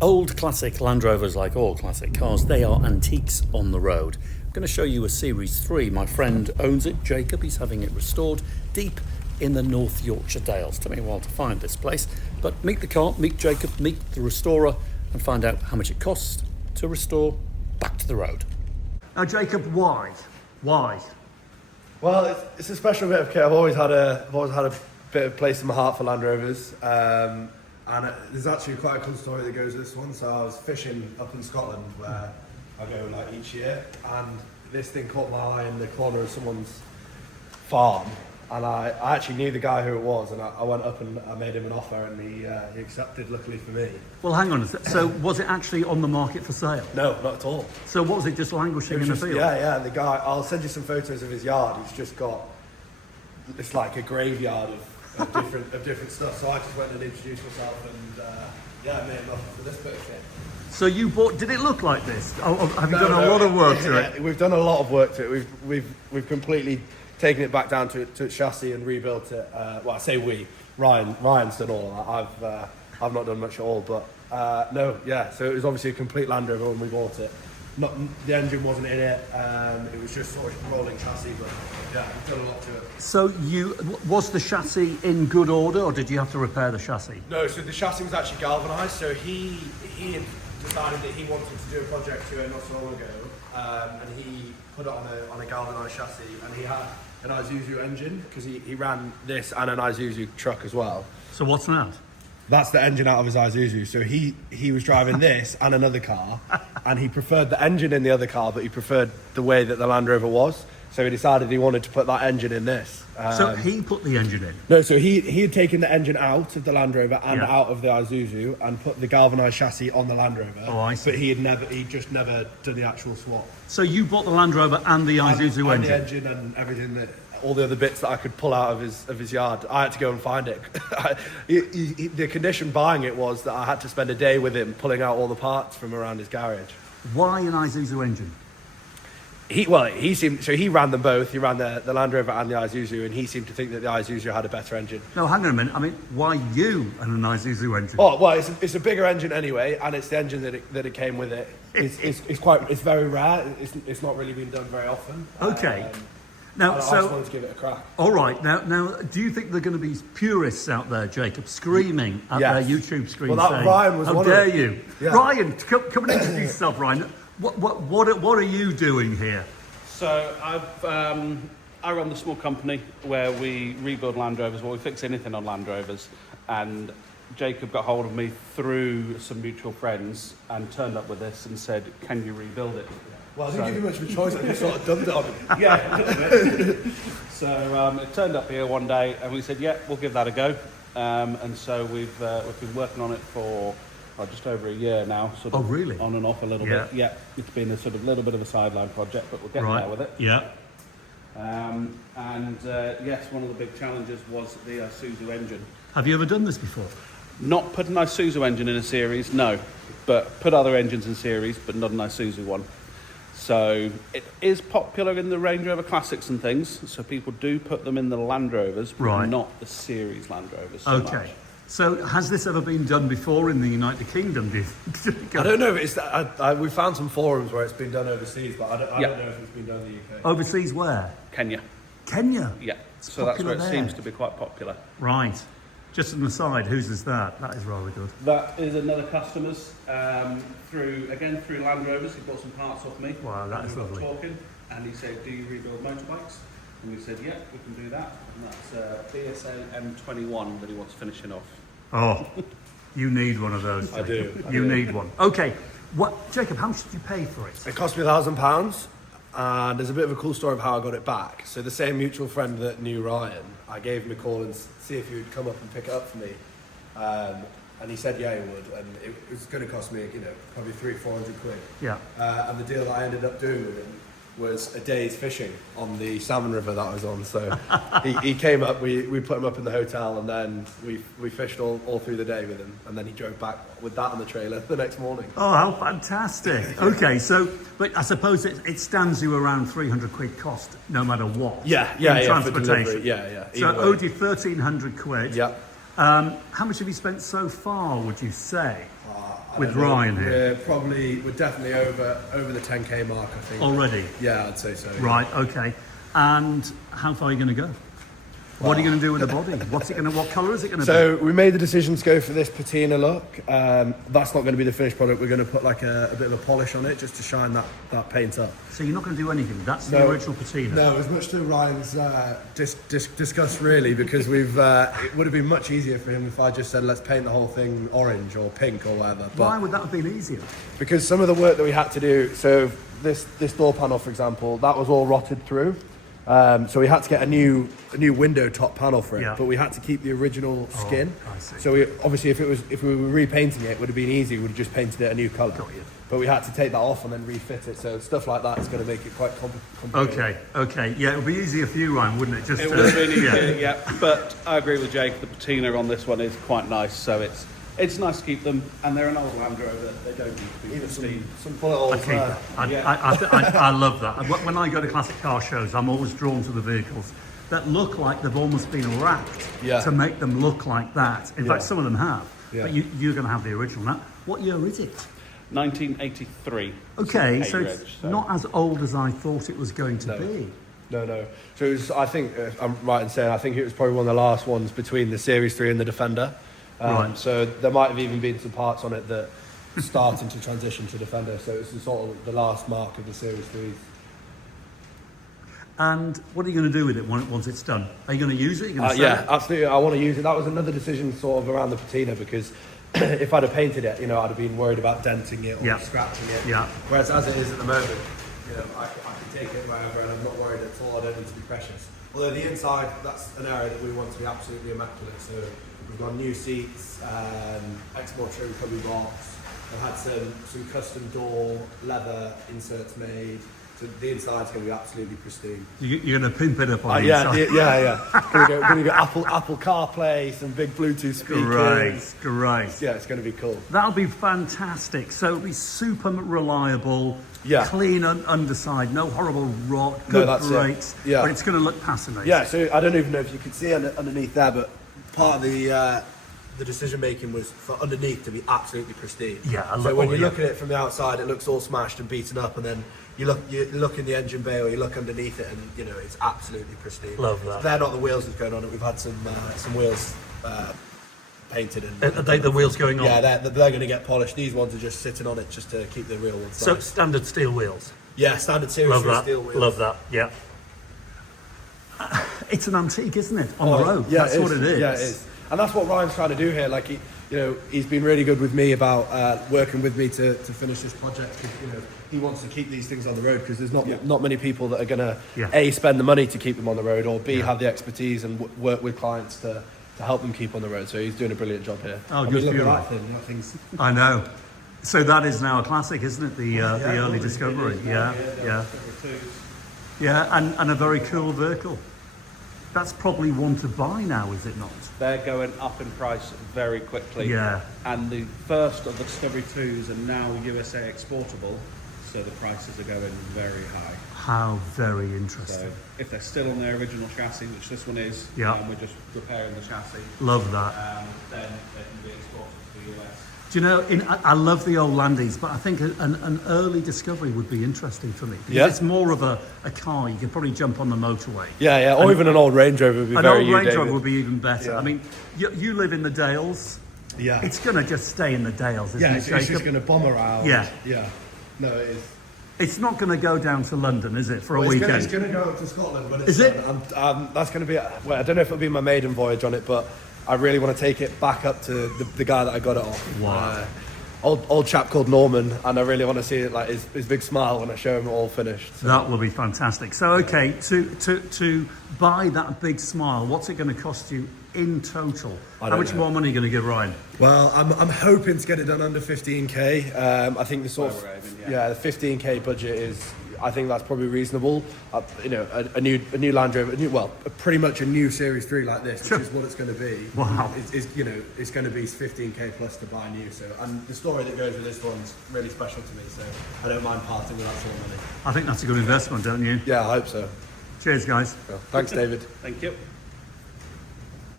Old classic Land Rovers, like all classic cars, they are antiques on the road. I'm going to show you a Series 3. My friend owns it, Jacob. He's having it restored deep in the North Yorkshire Dales. Took me a while to find this place, but meet the car, meet Jacob, meet the restorer, and find out how much it costs to restore back to the road. Now, Jacob, why? Why? Well, it's a special bit of kit. I've always had a bit of place in my heart for Land Rovers. And there's actually quite a cool story that goes with this one. So I was fishing up in Scotland where I go like each year, and this thing caught my eye in the corner of someone's farm, and I actually knew the guy who it was, and I went up and I made him an offer, and he accepted, luckily for me. Well, hang on. So was it actually on the market for sale? No, not at all. So what was it, just languishing in the field? Yeah. The guy, I'll send you some photos of his yard. He's just got, it's like a graveyard of different stuff. So I just went and introduced myself, and I made an offer for this bit of kit. So you bought? Did it look like this? Have you done a lot of work to it? We've done a lot of work to it. We've completely taken it back down to its chassis and rebuilt it. Well, I say we. Ryan's done all that. I've not done much at all. But So it was obviously a complete Land Rover when we bought it. Not the engine wasn't in it. It was just sort of rolling chassis. But yeah, we've done a lot to it. So was the chassis in good order, or did you have to repair the chassis? No. So the chassis was actually galvanised. So he had decided that he wanted to do a project to it not so long ago, and he put it on a galvanised chassis, and he had an Isuzu engine, because he ran this and an Isuzu truck as well. So what's that? That's the engine out of his Isuzu. So he was driving this and another car, and he preferred the engine in the other car, but he preferred the way that the Land Rover was. So he decided he wanted to put that engine in this. So he put the engine in? No, so he had taken the engine out of the Land Rover and out of the Isuzu and put the galvanised chassis on the Land Rover. Oh, I see. But he'd just never done the actual swap. So you bought the Land Rover and the Isuzu engine? And the engine and everything, all the other bits that I could pull out of his yard. I had to go and find it. The condition buying it was that I had to spend a day with him pulling out all the parts from around his garage. Why an Isuzu engine? He ran them both. He ran the Land Rover and the Isuzu, and he seemed to think that the Isuzu had a better engine. No, hang on a minute. I mean, why you and an Isuzu engine? Oh well, it's a bigger engine anyway, and it's the engine that it came with it. It's very rare. It's not really been done very often. Okay. I just wanted to give it a crack. All right. Now, do you think there are going to be purists out there, Jacob, screaming at their YouTube screen saying, Ryan was "How one dare of them." you, Yeah. Ryan? Come and introduce yourself, Ryan. What are you doing here? So I run the small company where we rebuild Land Rovers, we fix anything on Land Rovers, and Jacob got hold of me through some mutual friends and turned up with this and said, "Can you rebuild it?" Well, I didn't give you much of a choice. I just sort of dumped it on him. Yeah, a little bit. So it turned up here one day, and we said, "Yeah, we'll give that a go." And so we've been working on it for just over a year now. Sort of really? On and off a little bit. Yeah, it's been a sort of little bit of a sideline project, but we're getting there with it. Yeah. Yes, one of the big challenges was the Isuzu engine. Have you ever done this before? Not put an Isuzu engine in a series, no. But put other engines in series, but not an Isuzu one. So it is popular in the Range Rover Classics and things. So people do put them in the Land Rovers, but not the series Land Rovers. Okay. So has this ever been done before in the United Kingdom? Do you think? I don't know if it's. We found some forums where it's been done overseas, but I don't know if it's been done in the UK. Overseas where? Kenya. Kenya? Yeah. It's so that's where it there. seems to be quite popular. Right. Just an aside, whose is that? That is rather good. That is another customer's through Land Rovers. He bought some parts off me. Wow, that is lovely. We were talking, and he said, "Do you rebuild motorbikes?" And we said, "Yeah, we can do that." And that's BSA M21 that he wants finishing off. Oh, you need one of those. I do. You need one. Okay. Jacob, how much did you pay for it? It cost me £1,000, and there's a bit of a cool story of how I got it back. So the same mutual friend that knew Ryan, I gave him a call and see if he would come up and pick it up for me. And he said, yeah, he would. And it was going to cost me, probably £300-400. Yeah. And the deal that I ended up doing with him was a day's fishing on the salmon river that I was on. So he came up, we put him up in the hotel, and then we fished all through the day with him. And then he drove back with that on the trailer the next morning. Oh, how fantastic. Okay, but I suppose it stands you around £300 cost no matter what. Yeah, transportation. Yeah. So it owed you £1,300. Yeah. How much have you spent so far, would you say? with Ryan here? We're definitely over the 10k mark, I think. Already? Yeah, I'd say so. Right, okay. And how far are you going to go? What are you going to do with the body? What colour is it going to be? So we made the decision to go for this patina look. That's not going to be the finished product. We're going to put like a bit of a polish on it just to shine that paint up. So you're not going to do anything? That's the original patina? No, as much to Ryan's disgust really, because it would have been much easier for him if I just said let's paint the whole thing orange or pink or whatever. But why would that have been easier? Because some of the work that we had to do, so this door panel for example, that was all rotted through. So we had to get a new window top panel for it, but we had to keep the original skin. I see. So obviously if we were repainting it, it would have been easy. We would have just painted it a new colour. But we had to take that off and then refit it. So stuff like that is going to make it quite complicated. Okay. Yeah, it would be easier for you, Ryan, wouldn't it? Just it would have been easier, yeah. But I agree with Jake. The patina on this one is quite nice. So it's nice to keep them, and they're an old Land Rover. They don't need to be Even pristine. some bullet holes there. I love that. When I go to classic car shows, I'm always drawn to the vehicles that look like they've almost been wrapped to make them look like that. In fact, some of them have. Yeah. But you're going to have the original. Now, what year is it? 1983. Okay, so it's not as old as I thought it was going to be. No. So it was, I think, I'm right in saying, I think it was probably one of the last ones between the Series 3 and the Defender. Right. So there might have even been some parts on it that starting to transition to Defender. So it's sort of the last mark of the Series 3s. And what are you going to do with it once it's done? Are you going to use it? Are you going to sell it? Absolutely. I want to use it. That was another decision sort of around the patina because if I'd have painted it, I'd have been worried about denting it or scratching it. Yeah. Whereas as it is at the moment, I can take it wherever and I'm not worried at all. I don't need to be precious. Although the inside, that's an area that we want to be absolutely immaculate. So we've got new seats, export trim cubby box. I've had some custom door leather inserts made. So the inside's going to be absolutely pristine. You're going to pimp it up on the inside? Yeah. Going to go Apple CarPlay, some big Bluetooth speakers. Great. Yeah, it's going to be cool. That'll be fantastic. So it'll be super reliable, clean underside, no horrible rot, good brakes, but it's going to look passing. Yeah, so I don't even know if you can see underneath there, but part of the decision making was for underneath to be absolutely pristine. So when you look at it from the outside, it looks all smashed and beaten up, and then you look in the engine bay or you look underneath it, and it's absolutely pristine. Love that. They're not the wheels that's going on it. We've had some wheels painted. Are they the wheels going on? Yeah, they're going to get polished. These ones are just sitting on it just to keep the real ones. So nice. Standard steel wheels. Yeah, standard Series 3 steel wheels. Love that. Yeah. It's an antique, isn't it? On the road. Yeah, that's what it is. Yeah, it is. And that's what Ryan's trying to do here. Like he's been really good with me about working with me to finish this project. He wants to keep these things on the road because there's not many people that are going to A, spend the money to keep them on the road, or B, have the expertise and work with clients to help them keep on the road. So he's doing a brilliant job here. Oh, just beautiful. I know. So that is now a classic, isn't it? The early Discovery. Yeah, and a very cool vehicle. That's probably one to buy now, is it not? They're going up in price very quickly. Yeah. And the first of the Discovery 2s are now USA exportable, so the prices are going very high. How very interesting. So if they're still on their original chassis, which this one is, and we're just repairing the chassis, love that. then they can be exported to the US. Do you know, I love the old Landies, but I think an early Discovery would be interesting for me. Because it's more of a car. You could probably jump on the motorway. Yeah, or even an old Range Rover would be very An old Range Rover would be even better. Yeah. I mean, you live in the Dales. Yeah. It's going to just stay in the Dales, isn't it, it's just going to bomb around. Yeah. No, it is. It's not going to go down to London, is it, for a weekend? It's going to go up to Scotland when it's Is it? done. That's going to be, I don't know if it'll be my maiden voyage on it, but I really want to take it back up to the guy that I got it off. Wow. Old chap called Norman, and I really want to see it, like his big smile when I show him it all finished. So. That will be fantastic. So, okay, to buy that big smile, what's it going to cost you in total? How much more money are you going to give Ryan? Well, I'm hoping to get it done under 15k. I think the sort of the 15k budget is. I think that's probably reasonable. A new Land Rover, pretty much a new Series 3 like this, which is what it's going to be. Wow. It's going to be 15k plus to buy new. So, and the story that goes with this one's really special to me. So I don't mind parting with that sort of money. I think that's a good investment, don't you? Yeah, I hope so. Cheers, guys. Well, thanks, David. Thank you.